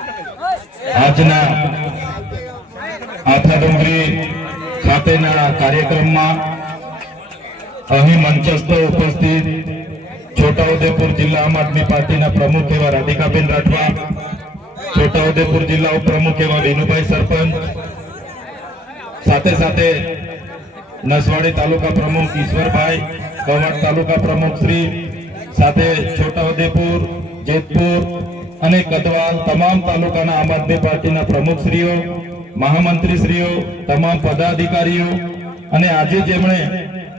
આજના આથા ડુંગરી ખાતેના કાર્યક્રમમાં અહીં મંચસ્થ ઉપસ્થિત છોટાઉદેપુર જિલ્લા આમ આદમી પાર્ટીના પ્રમુખ એવા રાધિકાબેન રાઠવા, છોટાઉદેપુર જિલ્લા ઉપપ્રમુખ એવા વિનુભાઈ સરપંચ, સાથે સાથે નસવાડી તાલુકા પ્રમુખ ઈશ્વરભાઈ, કવાડ તાલુકા પ્રમુખ શ્રી, સાથે છોટાઉદેપુર, જેતપુર અને કદવાલ તમામ તાલુકાના આમ આદમી પાર્ટીના પ્રમુખશ્રીઓ, મહામંત્રીશ્રીઓ, તમામ પદાધિકારીઓ અને આજે જેમણે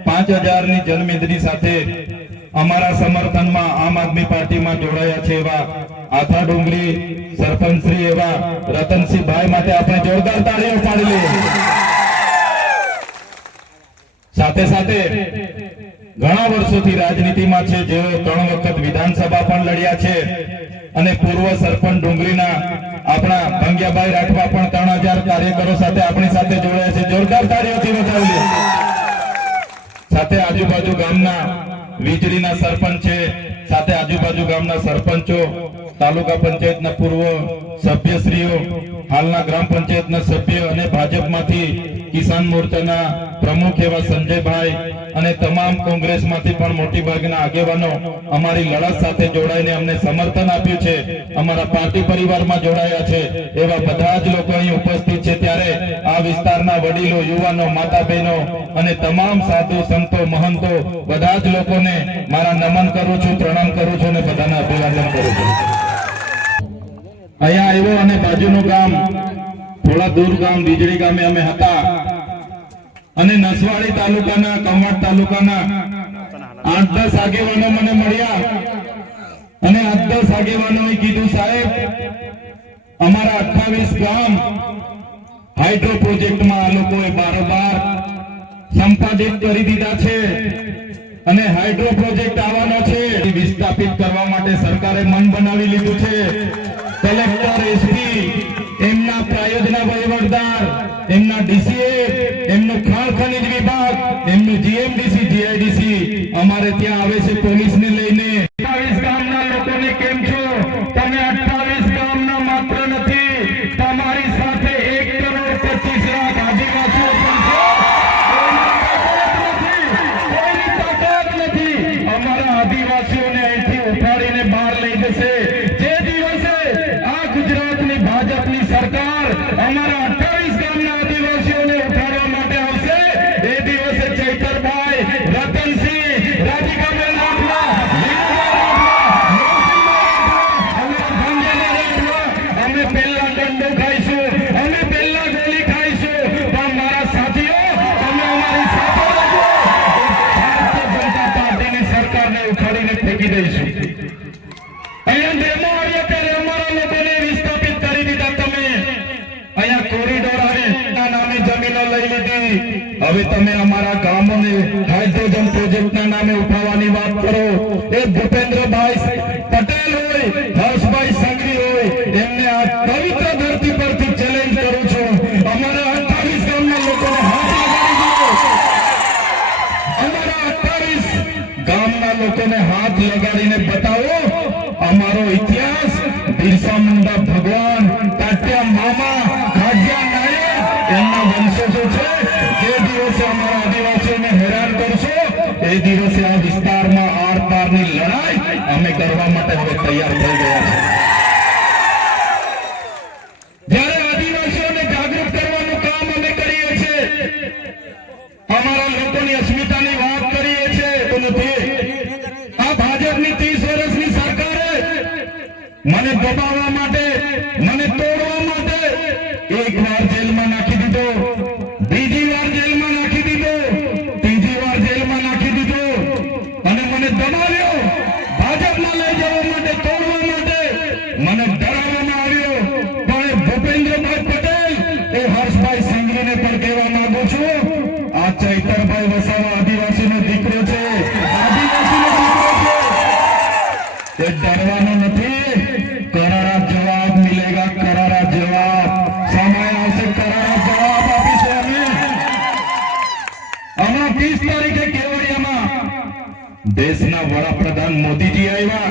5000 ની જનમેદની સાથે અમારા સમર્થનમાં આમ આદમી પાર્ટીમાં જોડાયા છે એવા આથા ડુંગરી સરપંચ શ્રી એવા રતનસિંહભાઈ માટે આપણે જોરદાર તાળીઓ પાડી લઈએ। સાથે સાથે ઘણા વર્ષોથી રાજનીતિમાં છે, જેઓ 3 વખત વિધાનસભા પણ લડ્યા છે અને પૂર્વ સરપંચ ડુંગરીના આપણા ભંગ્યાભાઈ રાઠવા પણ 3000 કાર્યકરો સાથે આપણી સાથે જોડાયા છે, જોરદાર તાળીઓથી વધાવી લે। સાથે આજુબાજુ ગામના વીજળીના સરપંચ છે, સાથે આજુબાજુ ગામના સરપંચો, તાલુકા પંચાયતના પૂર્વ સભ્યશ્રીઓ, હાલના ગ્રામ પંચાયતના સભ્ય અને ભાજપમાંથી કિસાન મોરચાના પ્રમુખ એવા સંજયભાઈ અને તમામ કોંગ્રેસમાંથી પણ મોટી ભાગના આગેવાનો અમારી લડત સાથે જોડાઈને અમને સમર્થન આપ્યું છે, અમારા પાર્ટી પરિવારમાં જોડાયા છે એવા બધા જ લોકો અહીં ઉપસ્થિત છે। ત્યારે આ વિસ્તારના વડીલો, યુવાનો, માતા બહેનો અને તમામ સાધુ સંતો, મહંતો બધા જ લોકોને મારા નમન કરું છું, પ્રણામ કરું છું અને બધાને અભિવાદન કરું છું। અહીંયા આવ્યો અને બાજુનું ગામ, થોડા દૂર ગામ વીજળી ગામે અમે હતા અને નસવાડી તાલુકાના, કવાડ તાલુકાના 8-10 આગેવાનો મને મળ્યા અને 8-10 આગેવાનોએ કીધું, સાહેબ અમારા 28 ગામ હાઇડ્રો પ્રોજેક્ટમાં આ લોકોએ બારોબાર સંપાદિત કરી દીધા છે અને હાઇડ્રો પ્રોજેક્ટ આવવાનો છે, વિસ્થાપિત કરવા માટે સરકારે મન બનાવી લીધું છે। કલેક્ટર, એસપી, એમના પ્રાયોજના વહીવટદાર, એમના ડીસીએ, એમનું ખાણ ખનીજ વિભાગ, એમનું જીએમડીસી, જીઆઈડીસી અમારે ત્યાં આવે છે પોલીસને લઈને। 28 ગામના લોકોને કેમ છો? તમે 28 ગામના માત્ર નથી, તમારી સાથે 1,25,00,000 આદિવાસીઓ પણ છે। કોઈની તાકાત નથી અમારા આદિવાસીઓને અહીંથી ઉઠાડીને બહાર લઈ જશે। જે દિવસે આ ગુજરાતની ભાજપની સરકાર અમારા 28 ગામના આદિવાસીઓને ઉઠાડવા માટે આવશે, એ દિવસે ચૈતરભાઈ, રતનસિંહ, રાધિકાબેન રાઠવા, અમે પહેલા દંડો ખાઈશું, અમે પહેલા ગોળી ખાઈશું, પણ મારા સાથીઓ તમે અમારી સાથે રહેજો। ભારતીય જનતા પાર્ટીની સરકારને ઉખાડીને ફેંકી દઈશું। અહીંયા ડેમો આવ્યા ત્યારે અમારા લોકોને વિસ્થાપિત કરી દીધા તમે। અહીંયા કોરિડોર આવે નામે જમીનો લઈ લીધી, હવે તમે અમારા ગામોને હાઇડ્રોજન પ્રોજેક્ટના નામે ઉઠાવવાની વાત કરો। એ ભૂપેન્દ્રભાઈ પટેલ હોય, હર્ષભાઈ સંઘવી હોય, એમને આ પવિત્ર ધરતી પરથી ચેલેન્જ કરું છું, અમારા 28 ગામના લોકોને હાથ લગાડી દો। અમારા 28 ગામના લોકોને હાથ લગાડીને બતાવો અમારો ઇતિહાસ, બિરસા મુંડા ભગવાન, તાત્યા મામા, ખાડિયા નાયક એમના વંશજો છે। જે દિવસે અમારા આદિવાસીઓને હેરાન કરશો, એ દિવસે આ વિસ્તારમાં આર પારની લડાઈ અમે કરવા માટે હવે તૈયાર થઈ ગયા છે। જ્યારે આદિવાસીઓને જાગૃત કરવાનું કામ અમે કરીએ છીએ, અમારા લોકોની અસ્મિતાની વાત કરીએ છીએ, તો નથી આ ભાજપની 30 વર્ષની સરકારે મને દબાવવા માટે, મને તોડવા માટે એક વાર જેલમાં નાખી દીધો, બીજી વાર જેલમાં નાખી દીધો, ત્રીજી વાર જેલમાં નાખી દીધો અને મને દબાવ્યો, ભાજપમાં લઈ જવા માટે, તોડવા માટે મને ડરાવવામાં આવ્યો। પણ ભૂપેન્દ્રભાઈ પટેલ, એ હર્ષભાઈ સંઘવીને પણ કહેવા માંગુ છું, આ ચૈતરભાઈ વસાવા આદિવાસીનો દીકરો છે, આદિવાસીનો દીકરો છે, એ ડરવાનો નથી। करारा जवाब मिलेगा, करारा जवाब, समय आवश्य करारा जवाब આપીશું અમે। હમણાં 30 તારીખે કેવડિયામાં દેશના વડાપ્રધાન મોદીજી આવ્યા,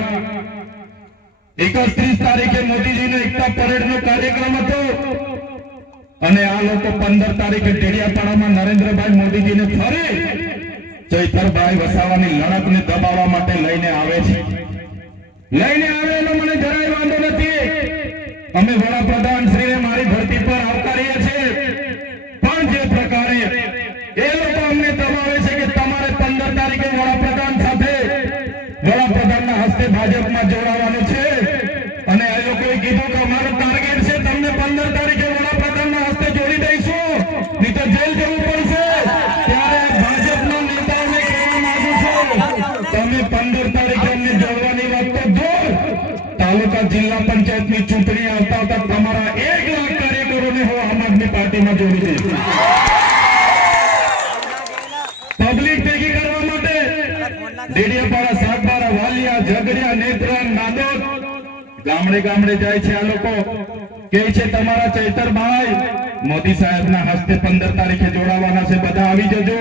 31 તારીખે મોદીજીને એકતા પરેડ અને આ લોકો 15 તારીખે ડેડિયાપાડામાં નરેન્દ્રભાઈ મોદીજીને ફરી ચૈતરભાઈ વસાવાની લડતને દબાવવા માટે લઈને આવે છે. લઈને આવે એનો મને જરાય વાંધો નથી. અમે વડાપ્રધાન શ્રીને મારી ધરતી પર આવકારીએ છીએ, પણ જે પ્રકારે એ લોકો અમને દબાવે છે કે તમારે 15 તારીખે વડાપ્રધાન સાથે વડાપ્રધાનના હસ્તે ભાજપમાં જોડાવાનું છે, અને એ લોકોએ કીધું કે અમારો ટાર્ગેટ છે તમને 15 તારીખે વડાપ્રધાનના હસ્તે જોડી દઈશું, નહીં તો જેલ જવું પડશે. ત્યારે ભાજપના નેતાઓને કહેવા માંગુ છું, તમે 15 તારીખે અમને જોડવાની વાત તો દૂર, તાલુકા જિલ્લા પંચાયતની ચૂંટણી આવતા હતા તમારા 1 લાખ કાર્યકરોને હું આમ આદમી પાર્ટીમાં જોડી દઈશ. પબ્લિક ભેગી કરવા માટે ડેડિયાપાડા, સાગબારા, વાલિયા, ઝઘડિયા, નેત્રંગ, નાંદોદ ગામડે ગામડે જાય છે. આ લોકો કહે છે તમારા ચૈતરભાઈ મોદી સાહેબના હસ્તે 15 તારીખે જોડાવાના છે, બધા આવી જજો,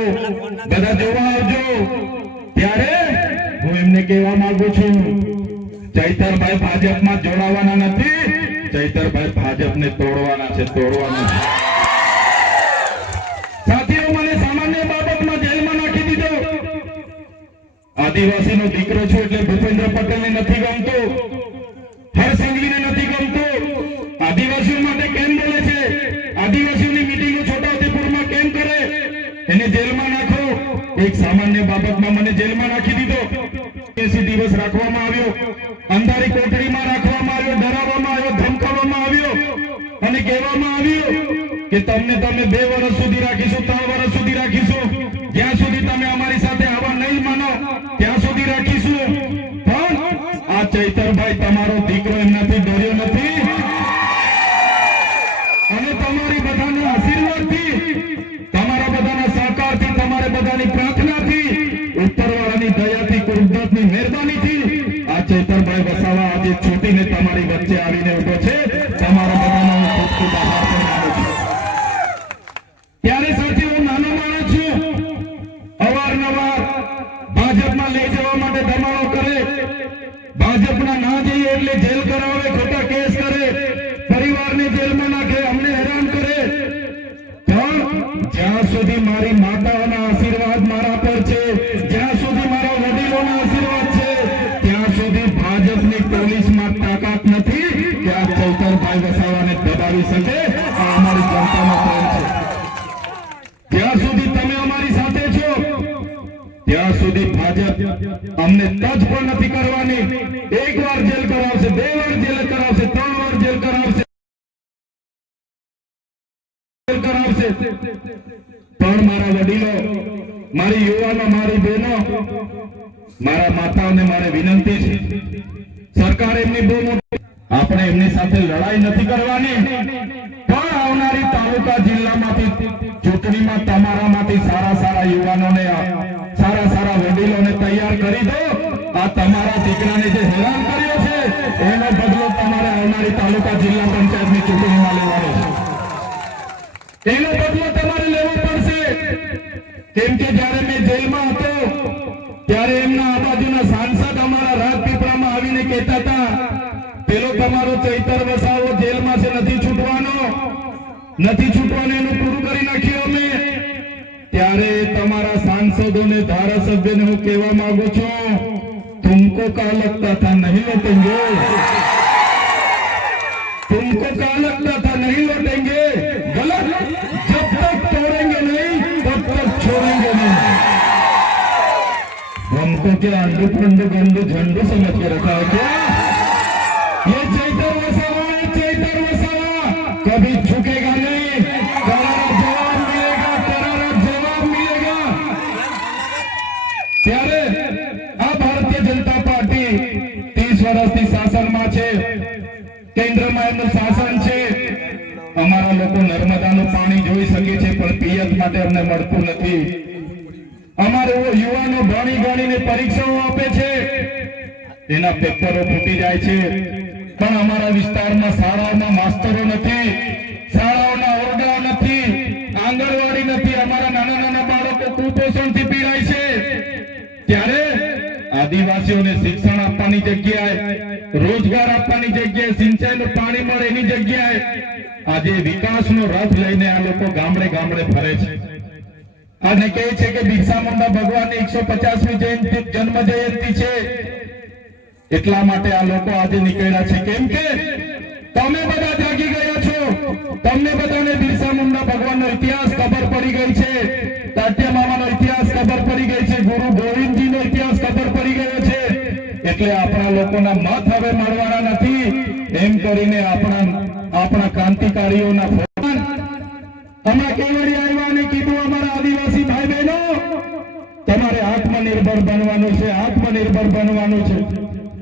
બધા જોવા આવજો. ત્યારે હું એમને કહેવા માંગુ છું, ચૈતરભાઈ ભાજપમાં જોડાવાના નથી, ચૈતરભાઈ ભાજપને તોડવાના છે, તોડવાના છે. સાથીઓ, મને સામાન્ય બાબતમાં જેલમાં નાખી દીધો. આદિવાસીનો દીકરો છું એટલે ભૂપેન્દ્ર પટેલને નથી ગમતું, હરસંઘવીને નથી ગમતું. આદિવાસીઓ માટે કેમ બોલે છે? આદિવાસીઓની મીટિંગો છોટાઉદેપુરમાં કેમ કરે? એને જેલમાં નાખો. એક સામાન્ય બાબતમાં મને જેલમાં નાખી દીધો. 80 દિવસ રાખવામાં આવ્યો, અંધારી કોટડીમાં રાખવામાં આવ્યો, ડરાવવામાં આવ્યો, ધમકાવવામાં આવ્યો અને કહેવામાં આવ્યું કે તમને 2 વર્ષ સુધી રાખીશું, 3 વર્ષ સુધી રાખીશું, જ્યાં સુધી તમે અમારી સાથે આવા નહીં માનો ત્યાં સુધી રાખીશું. પણ આ ચૈતરભાઈ તમારો દીકરો એમનાથી ડર્યો નથી, અને તમારી બધાના આશીર્વાદથી, તમારા બધાના સહકારથી, તમારા બધાની પ્રાર્થનાથી, ઉપરવાળાની દયાથી, કુદરતની મહેરબાનીથી આ ચૈતરભાઈ વસાવા આજે છૂટીને તમારી વચ્ચે આવીને ઉભો છે. તમારા બધાનો હું ખૂબ ખૂબ આભાર પણ માનું છું. ત્યારે સાથે હું નાનો માણસ છું, અવારનવાર ભાજપમાં લઈ જવા માટે દબાણો કરે, ભાજપના ના જઈએ એટલે જેલ કરાવે, ખોટા કેસ કરે, પરિવારને જેલમાં નાખે, અમને હેરાન કરે. પણ જ્યાં સુધી મારી માતાઓના આશીર્વાદ મારા પર છે, જ્યાં સુધી મારા વડીલોના આશીર્વાદ છે, ત્યાં સુધી ભાજપની પોલીસમાં તાકાત નથી કે આ ચૈતરભાઈ વસાવાને દબાવી શકે. આ અમારી જનતાનો પ્રેમ છે. જ્યાં સુધી તમે અમારી સાથે છો ત્યાં સુધી ભાજપ અમને ટચ પણ નથી કરવાની. 1 વાર જેલ કરાવશે, 2 વાર જેલ કરાવશે, 3 વાર જેલ કરાવશે, પણ મારા વડીલો, મારી યુવાનો, મારી બહેનો, મારા માતાઓને મારે વિનંતી છે, સરકાર એમની બહુ મોટી, આપણે એમની સાથે લડાઈ નથી કરવાની, પણ આવનારી તાલુકા જિલ્લામાંથી ચૂંટણીમાં તમારામાંથી સારા યુવાનોને, સારા વડીલોને તૈયાર કરી દો. આ તમારા દીકરાને જે હેરાન કર્યો છે એનો બદલો તમારે આવનારી તાલુકા જિલ્લા પંચાયતની ચૂંટણીમાં લેવાનો છે. એનો બદલો તમારે લેવો પડશે. કેમ કે જ્યારે મેં જેલમાં હતો ત્યારે એમના આ બાજુના સાંસદ અમારા રાજપીપળામાં આવીને કહેતા હતા, પેલો તમારો ચૈતર વસાવો જેલમાં છે, નથી છૂટવાનો, એનું પૂરું કરી નાખ્યું અમે. ત્યારે તમારા સાંસદોને, ધારાસભ્યોને હું કહેવા માંગુ છું, तुमको क्या लगता था नहीं लौटेंगे, तुमको क्या लगता था नहीं लौटेंगे, गलत. जब तक तोड़ेंगे नहीं तब तक छोड़ेंगे नहीं. हमको क्या अंडू फंडू गंडू झंडू समझ के रखा है क्या? ये चैतर वसावा कभी झुकेगा नहीं. करारा जवाब मिलेगा, करारा जवाब मिलेगा. ત્યારે આ ભારતીય જનતા પાર્ટી 30 વર્ષથી શાસનમાં છે, કેન્દ્રમાં એમનું શાસન છે. અમારા લોકો નર્મદાનું પાણી જોઈ શકે છે પણ પિયત માટે અમને મળતું નથી. અમારે યુવાનો ભણી ગણીને પરીક્ષાઓ આપે છે, એના પેપરો ફૂટી જાય છે, પણ અમારા વિસ્તારમાં શાળાઓમાં માસ્તરો નથી, શાળાઓના ઓરડાઓ નથી, આંગણવાડી નથી. અમારા નાના બાળકો કુપોષણથી પીડાય છે. ત્યારે આદિવાસીઓને શિક્ષણ આપવાની જગ્યાએ રોજગાર આપવાની જગ્યાએ, સિંચાઈનું પાણી મળે એની જગ્યાએ આજે વિકાસનો રથ લઈને આ લોકો ગામડે ગામડે ફરે છે અને કહે છે કે બિરસા મુંડા ભગવાનની 150મી જન્મ જયંતિ છે એટલા માટે આ લોકો આજે નીકળ્યા છે, કેમ કે તમે બધા જાગી ગયા છો, તમને બધાને બિરસા મુંડા ભગવાનનો ઇતિહાસ ખબર પડી ગઈ છે, તાત્યા મામાનો ઇતિહાસ ખબર પડી ગઈ છે, ગુરુ ગોવિંદજીનો ઇતિહાસ ખબર પડી ગયો છે, એટલે આપણા લોકોના મત હવે મળવાના નથી એમ કરીને આપણા ક્રાંતિકારીઓના હમણાં કેવડિયા આવ્યા અને કીધું અમારા આદિવાસી ભાઈ બહેનો તમારે આત્મનિર્ભર બનવાનું છે, આત્મનિર્ભર બનવાનું છે.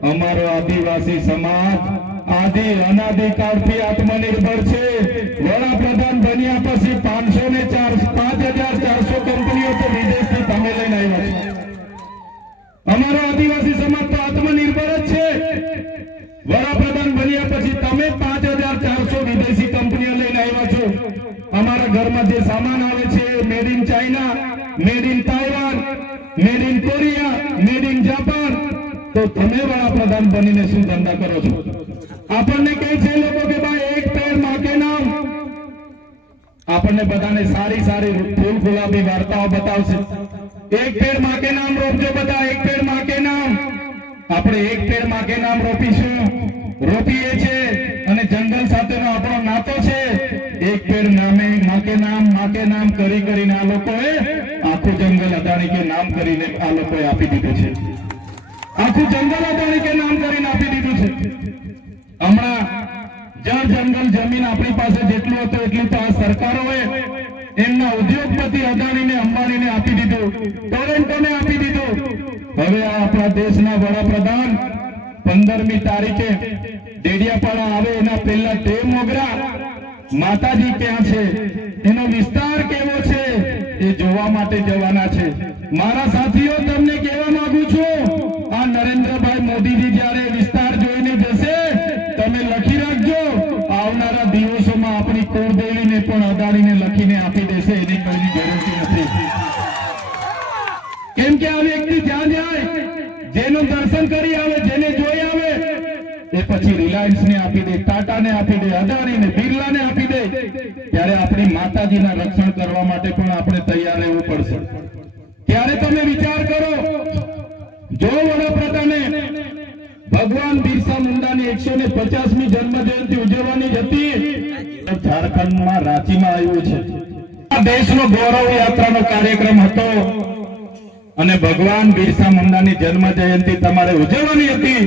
અમારો આદિવાસી સમાજ આદિ અનાદિકાળથી આત્મનિર્ભર છે. વડાપ્રધાન બન્યા પછી 5400 કંપનીઓ તો વિદેશથી તમે લઈને આવ્યા છો. અમારો આદિવાસી સમાજ તો આત્મનિર્ભર જ છે. વડાપ્રધાન બન્યા પછી તમે 5400 વિદેશી કંપનીઓ લઈને આવ્યા છો. અમારા ઘરમાં જે સામાન આવે છે made in China, made in Taiwan, made in Korea, made in Japan, તો તમે વડાપ્રધાન બનીને શું ધંધા કરો છો? આપણને કહે છે લોકો કે ભાઈ એક પેડ માં કે નામ, આપણને બધાને સારી સારી ફૂલ ગુલાબી વાર્તાઓ બતાવશે. એક પેડ માં કે નામ રોપજો બધા, એક પેડ માં કે નામ. આપણે એક પેડ માં કે નામ રોપીએ છે અને જંગલ સાથેનો આપણો નાતો છે. એક પેડ નામે માં કે નામ કરી કરીને આ લોકોએ આખું જંગલ અદાણી કે નામ કરીને આ લોકોએ આપી દીધું છે. આખું જંગલ અદાણી કે નામ કરીને આપી દીધું છે. હમણાં જળ જંગલ જમીન આપણી પાસે જેટલું હતું એટલું તો આ સરકારોએ એમના ઉદ્યોગપતિ અદાણીને અંબાણીને આપી દીધું, ટોરેન્ટોને આપી દીધું. હવે આ આપણા દેશના વડાપ્રધાન 15મી તારીખે ડેડિયાપાડા આવે એના પહેલા ટેમ મોગરા માતાજી ક્યાં છે, એનો વિસ્તાર કેવો છે એ જોવા માટે જવાના છે. મારા સાથીઓ તમને કહેવા માંગુ છું, આ નરેન્દ્રભાઈ મોદીજી જ્યારે વિસ્તાર જોઈને જશે તમે લખી રાખજો, આવનારા દિવસોમાં આપણી કુળદેવીને પણ અદાણીને લખીને આપી દેશે, એની કોઈ ગેરંટી નથી. કેમ કે આ વ્યક્તિ જ્યાં જાય, જેનું દર્શન કરી આવે, જેને જોઈ આવે, એ પછી રિલાયન્સ ને આપી દે, ટાટા ને આપી દે, અદાણી ને, બિરલા ને આપી દે. ત્યારે આપણી માતાજીના રક્ષણ કરવા માટે પણ આપણે તૈયાર રહેવું પડશે. ત્યારે તમે વિચાર કરો, જો વડાપ્રધાને ભગવાન બિરસા મુંડાની 150મી જન્મ જયંતિ ઉજવવાની હતી, ઝારખંડમાં રાંચીમાં આવ્યું છે. આ દેશનો ગૌરવ યાત્રાનો કાર્યક્રમ હતો અને ભગવાન બિરસા મુંડાની જન્મ જયંતિ તમારે ઉજવવાની હતી,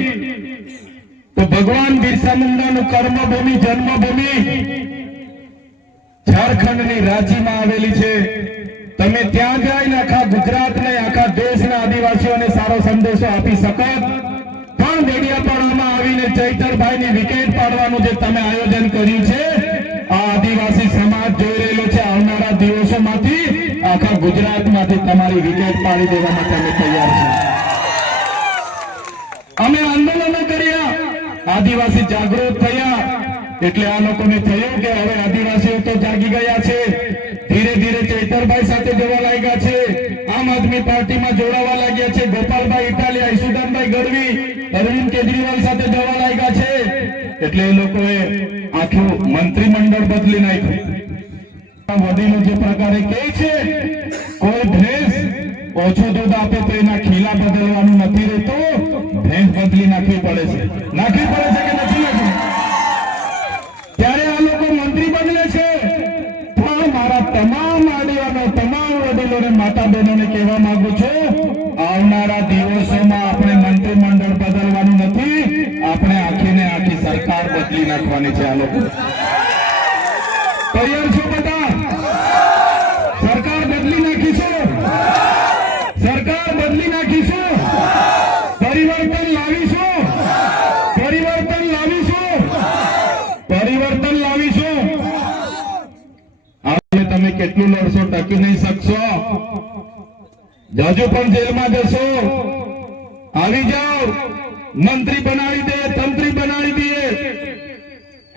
તો ભગવાન બિરસા મુંડાનું કર્મભૂમિ, જન્મભૂમિ ઝારખંડની રાંચીમાં આવેલી છે. તમે ત્યાં જઈને આખા ગુજરાતને, આખા દેશના આદિવાસીઓને સારો સંદેશો આપી શકો. પણ ડેડિયાપાડામાં આવીને ચૈતરભાઈની વિકેટ પાડવાનું જે તમે આયોજન કર્યું છે, આ આદિવાસી સમાજ જોઈ રહેલો છે. આવનારા દિવસોમાંથી આખા ગુજરાતમાંથી તમારી વિકેટ પાડી દેવા માટે અમે તૈયાર છીએ. અમે આંદોલનો કર્યા, આદિવાસી જાગૃત થયા, એટલે આ લોકોને થયું કે હવે આદિવાસીઓ તો જાગી ગયા છે. ધીરે ધીરે ચૈતરભાઈ સાથે જોવા લાગ્યા છે, આમ આદમી પાર્ટીમાં જોડાવા લાગ્યા છે, ગોપાલભાઈ ઇટાલિયા, ઈસુદાનભાઈ ગઢવી, અરવિંદ કેજરીવાલ સાથે જોવા લાગ્યા છે. એટલે એ લોકોએ આખું મંત્રીમંડળ બદલી નાખ્યું. વડીલો જે પ્રકારે કહે છે, કોઈ ભેંસ ઓછું દૂધ આપે તો એના ખીલા બદલવાનું નથી રહેતું, ભેંસ બદલી નાખવી પડે છે. નાખવી પડે છે કે નથી નાખવી? ત્યારે આ લોકો મંત્રી બદલે છે. પણ મારા તમામ આગેવાનો, તમામ વડીલોને, માતા બહેનોને કહેવા માંગુ છું, આવનારા દિવસોમાં આપણે મંત્રીમંડળ બદલવાનું નથી, આપણે આખીને આખી સરકાર બદલી નાખવાની છે. આ લોકો તૈયાર છો બધા? સરકાર બદલી નાખીશું, સરકાર બદલી નાખીશું, પરિવર્તન લાવીશું, પરિવર્તન લાવીશું, પરિવર્તન લાવીશું. હવે તમે કેટલું લડશો, ટકી નહીં શકશો. હજુ પણ જેલમાં જશો. આવી જાઓ, મંત્રી બનાવી દે, તંત્રી બનાવી દે.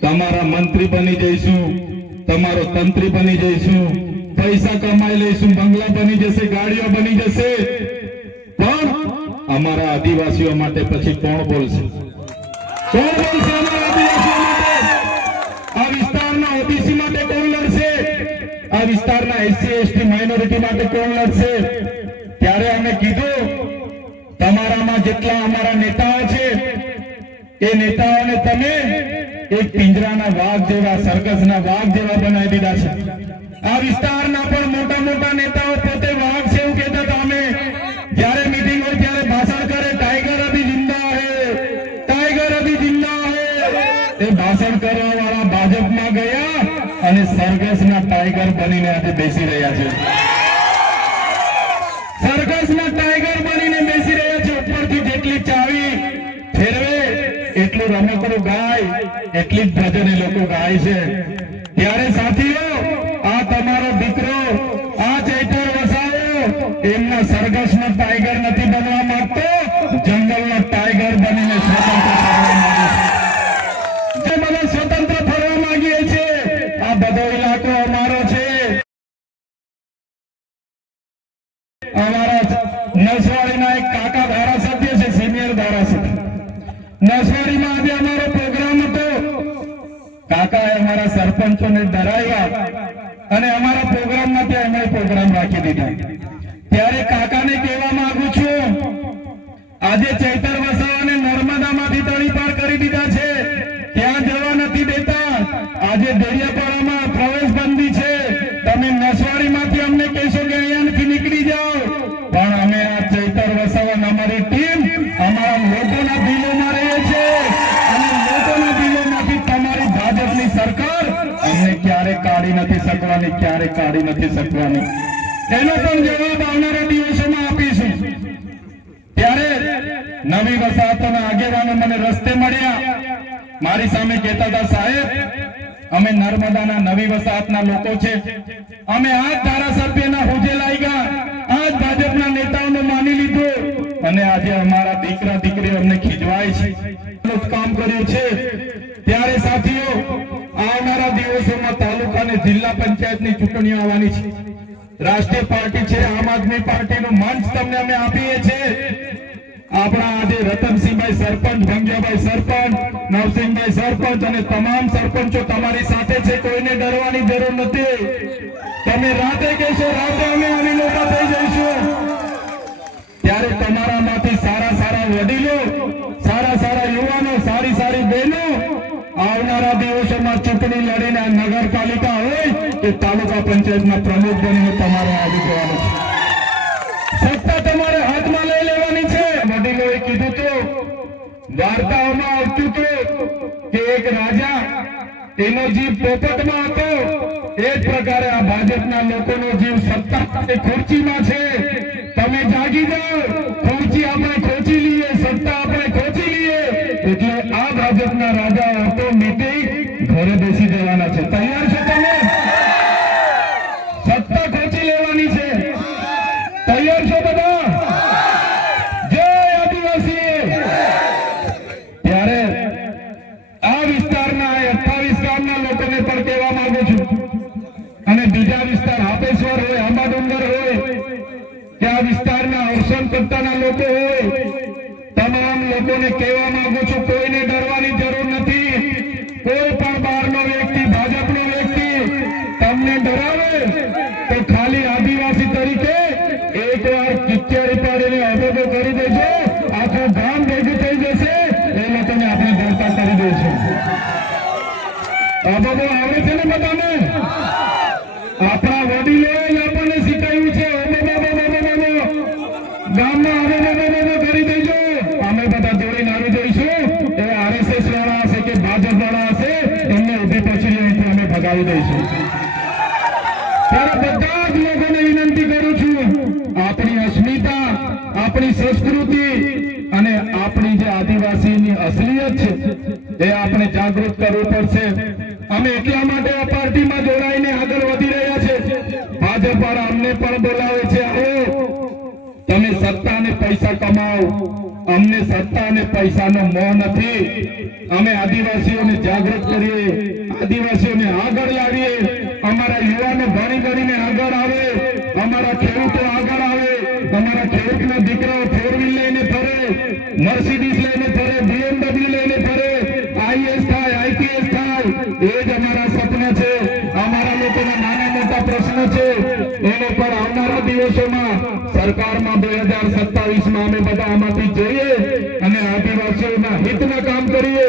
તમારા મંત્રી બની જઈશું, તમારો તંત્રી બની જઈશું, પૈસા કમાઈ લઈશું, બંગલા બની જશે, ગાડીઓ બની જશે. પણ અમારા આદિવાસીઓ માટે પછી કોણ બોલશે? કોણ બોલશે અમારા આદિવાસીઓ માટે? આ વિસ્તારના ઓબીસી માટે કોણ લડશે? આ વિસ્તારના એસસી એસટી માઇનોરિટી માટે કોણ લડશે? ત્યારે અમે કીધું તમારામાં જેટલા અમારા નેતાઓ છે એ નેતાઓને તમે એક પિંજરાના વાઘ જેવા, સરકસના વાઘ જેવા બનાવી દીધા છે. આ વિસ્તારના પણ મોટા મોટા નેતાઓ પોતે વાઘ છે એવું કહેતા હતા. અમે જ્યારે મીટિંગ હોય ત્યારે ભાષણ કરે, ટાઈગર અભી જિંદા હે, ટાઈગર અભી જિંદા હે. એ ભાષણ કરવા વાળા ભાજપમાં ગયા અને સરકસના ટાઈગર બનીને આજે બેસી રહ્યા છે. સરકસના ટાઈગર બનીને બેસી રહ્યા છે. ઉપરથી જેટલી ચાવી ફેરવે એટલું રમકડું ગાય, એટલી જ ભજન એ લોકો ગાય છે. ત્યારે સાથીઓ, આ તમારો દીકરો આ ચૈતર વસાવો એમના સરઘસનો ટાઈગર નથી બનવા માંગતો, જંગલનો ટાઈગર બનીને સ્વતંત્ર ફરવા માંગે છે. જે બધા સ્વતંત્ર ફરવા માંગીએ છે, આ બધો ઇલાકો અમારો છે. અમારા નસવાડીના એક કાકા ધારાસભ્ય છે, સિનિયર ધારાસભ્ય. નસવાડીમાં આજે અમારો પ્રોગ્રામ હતો. કાકાએ અમારા સરપંચોને ડરાવ્યા અને અમારા પ્રોગ્રામમાં ત્યાં એમણે પ્રોગ્રામ રાખી દીધા. ત્યારે કાકાને કહેવા માંગુ છું, આજે ચૈતર વસાવાને નર્મદામાંથી તળીપાર કરી દીધા છે, ત્યાં જવા નથી દેતા. આજે દરિયાપાડામાં પ્રવેશ બંધી છે. તમે નસવાડીમાંથી અમને કહેશો કે અહીંયાથી નીકળી જાઓ, પણ અમે આ ચૈતર વસાવા અમારી ટીમ અમારા લોકોના દિલોમાં રહે છે અને લોકોના દિલોમાંથી તમારી ભાજપની સરકાર અમને ક્યારે કાઢી નથી શકવાની, ક્યારે કાઢી નથી શકવાની. એનો પણ જવાબ આવનારા દિવસોમાં આપીશું. ત્યારે નવી વસાહતોના આગેવાનો મને રસ્તે મળ્યા. મારી સામે કહેતા હતા, સાહેબ અમે નર્મદાના નવી વસાહતના લોકો છે, અમે આ ધારાસભ્યના હોજે લાગ્યા, આ ભાજપના નેતાઓને માની લીધું અને આજે અમારા દીકરા દીકરીઓ અમને ખીજવાય છે, કામ કર્યું છે. ત્યારે સાથીઓ, આવનારા દિવસોમાં તાલુકા અને જિલ્લા પંચાયતની ચૂંટણીઓ આવવાની છે. રાષ્ટ્રીય પાર્ટી છે આમ આદમી પાર્ટીનું મંચ તમને અમે આપીએ છીએ. આપણા આજે રતનસિંહભાઈ સરપંચ, ભંગિયાભાઈ સરપંચ, નવસિંહભાઈ સરપંચ અને તમામ સરપંચો તમારી સાથે છે. કોઈને ડરવાની જરૂર નથી. તમે રાતે કહેશો, રાતે અમે આવી લોકો થઈ જઈશું. ત્યારે તમારામાંથી સારા સારા વડીલો, સારા સારા યુવાનો, સારી સારી બહેનો આવનારા દિવસોમાં ચૂંટણી લડીને નગરપાલિકા હોય કે તાલુકા પંચાયતના પ્રમુખ બનીને તમારે આવી જવાનું છે. સત્તા તમારે હાથમાં લઈ લેવાની છે. વડીલોએ કીધું હતું, વાર્તાઓમાં આવતું હતું કે એક રાજા, એનો જીવ પોપટમાં હતો. એ જ પ્રકારે આ ભાજપના લોકોનો જીવ સત્તા અને ખુરચીમાં છે. તમે જાગી જાઓ, ખુરચી આપણે ખોચી લઈએ, સત્તા આપણે ખોચી લઈએ, એટલે આ ભાજપના રાજા ઓટોમેટિક ઘરે બેસી જવાના છે. તૈયાર છો તમે? સત્તા ખોચી લેવાની છે. તૈયાર છો બધા? જય આદિવાસી. ત્યારે આ વિસ્તારના 28 ગામના લોકોને પણ કહેવા માંગુ છું અને બીજા વિસ્તાર હાપેશ્વર હોય, આંબાડુંગર હોય કે આ વિસ્તારના અવસન પટ્ટાના લોકો હોય, તમામ લોકોને કહેવા માંગુ છું, કોઈને ડરવાની જરૂર નથી. કોઈ પણ બહારનો વ્યક્તિ, ભાજપનો વ્યક્તિ તમને ડરાવે તો ખાલી આદિવાસી તરીકે એકવાર કિચડી પાડીને અબોધો કરી દેજો, આખું ગામ ભેગું થઈ જશે, એ લોકોને આપણે ગણતા કરી દઈશું. અબોધો આવડે છે ને બધાને? આપણા વડીલોએ આપણને શીખવ્યું છે, ગામમાં અબોધો કરી દેજો. અમે બધા જોડીને આવી જઈશું. એ આરએસએસ વાળા હશે કે ભાજપ વાળા હશે, એમને ઉભી પછી લઈને અમે ભગાવી દઈશું. ત્યારે બધા જ લોકોને વિનંતી કરું છું, આપણી અસ્મિતા, આપણી સંસ્કૃતિ અને આપણી જે આદિવાસીની અસલિયત છે એ આપણે જાગૃત કરવું પડશે. અમે એટલા માટે આ પાર્ટીમાં જોડાઈને આગળ વધી રહ્યા છે. ભાજપ વાળા અમને પણ બોલાવે છે, આવો તમે સત્તા અને પૈસા કમાઓ. અમને સત્તા અને પૈસાનો મોહ નથી. અમે આદિવાસીઓને જાગૃત કરીએ, આદિવાસીઓને આગળ લાવીએ, અમારા યુવાનો ભણી ગણીને આગળ આવે, અમારા ખેડૂતો આગળ આવે, અમારા ખેડૂતના દીકરાઓ 4 વ્હીલ લઈને ફરે, મર્સિડીઝ લઈને ફરે, BMW લઈને ફરે, થાય એ જ અમારા સપના છે, અમારા લોકોના નાના મોટા પ્રશ્નો છે, એને પણ આવનારા દિવસોમાં સરકારમાં 2027માં અમે બધા આમાંથી જઈએ અને આદિવાસીઓના હિતના કામ કરીએ,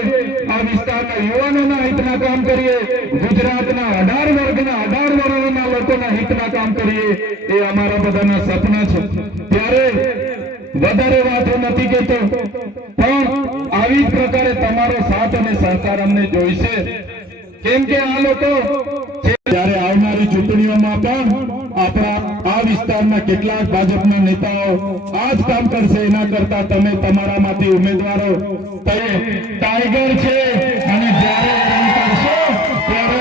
આ વિસ્તારના યુવાનોના હિતના કામ કરીએ, ગુજરાતના 18 વર્ગના 18 વર્ગના લોકોના હિતના કામ કરીએ, એ અમારા બધાના સપના છે। ત્યારે વધારે વાતો નથી કહેતો, પણ આવી જ પ્રકારે તમારો સાથ અને સહકાર અમને જોઈશે, કેમ કે આ લોકો જ્યારે આવનારી ચૂંટણીઓમાં પણ આપણા આ વિસ્તારના કેટલાક ભાજપના નેતાઓ આ જ કામ કરશે, એના કરતા તમે તમારામાંથી ઉમેદવારો ટાઈગર છે અને જ્યારે રન કરશો ત્યારે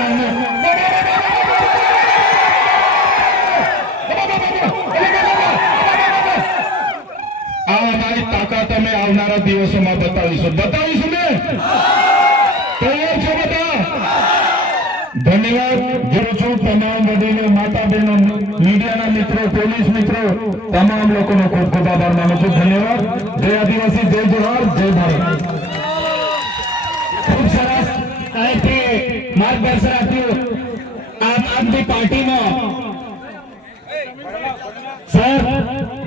આ અમારી તાકાત અમે આવનારા દિવસોમાં બતાવીશું ને? તૈયાર છો બધા? ધન્યવાદ કરું છું તમામ વડીલો, માતા બહેનો, મીડિયાના મિત્રો, પોલીસ મિત્રો, તમામ લોકોનો ખૂબ ખૂબ આભાર માનું છું। ધન્યવાદ। જય આદિવાસી, જય જોહાર, જય ભારત। ખૂબ સરસ અહીંથી માર્ગદર્શન આપ્યું આમ આદમી પાર્ટીમાં સર।